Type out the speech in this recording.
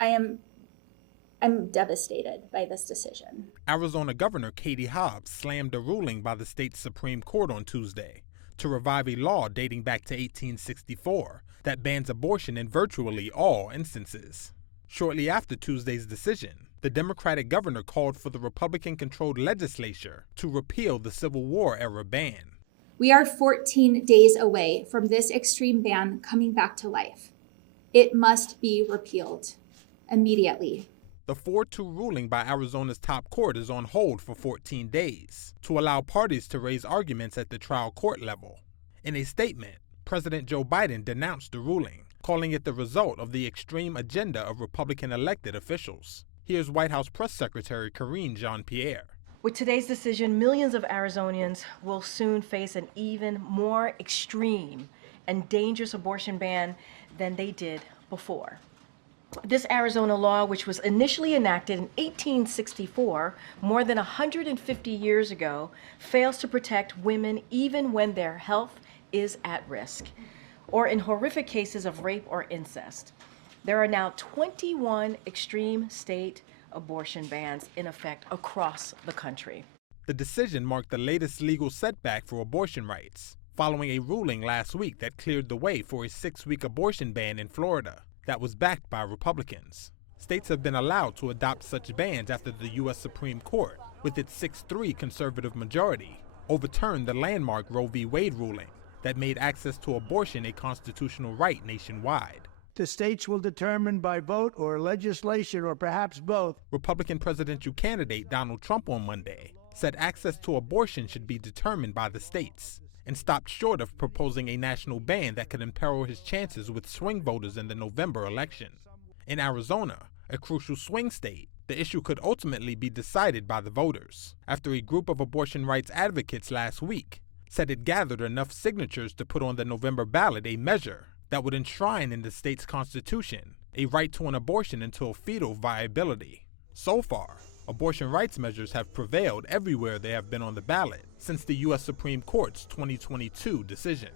I'm devastated by this decision. Arizona Governor Katie Hobbs slammed a ruling by the state's Supreme Court on Tuesday to revive a law dating back to 1864 that bans abortion in virtually all instances. Shortly after Tuesday's decision, the Democratic governor called for the Republican-controlled legislature to repeal the Civil War-era ban. We are 14 days away from this extreme ban coming back to life. It must be repealed immediately. The 4-2 ruling by Arizona's top court is on hold for 14 days to allow parties to raise arguments at the trial court level. In a statement, President Joe Biden denounced the ruling, calling it the result of the extreme agenda of Republican elected officials. Here's White House Press Secretary Karine Jean-Pierre. With today's decision, millions of Arizonians will soon face an even more extreme and dangerous abortion ban than they did before. This Arizona law, which was initially enacted in 1864, more than 150 years ago, fails to protect women even when their health is at risk, or in horrific cases of rape or incest. There are now 21 extreme state abortion bans in effect across the country. The decision marked the latest legal setback for abortion rights, following a ruling last week that cleared the way for a 6-week abortion ban in Florida that was backed by Republicans. States have been allowed to adopt such bans after the U.S. Supreme Court, with its 6-3 conservative majority, overturned the landmark Roe v. Wade ruling that made access to abortion a constitutional right nationwide. The states will determine by vote or legislation or perhaps both. Republican presidential candidate Donald Trump on Monday said access to abortion should be determined by the states, and stopped short of proposing a national ban that could imperil his chances with swing voters in the November election. In Arizona, a crucial swing state, the issue could ultimately be decided by the voters, after a group of abortion rights advocates last week said it gathered enough signatures to put on the November ballot a measure that would enshrine in the state's constitution a right to an abortion until fetal viability. So far, abortion rights measures have prevailed everywhere they have been on the ballot since the U.S. Supreme Court's 2022 decision.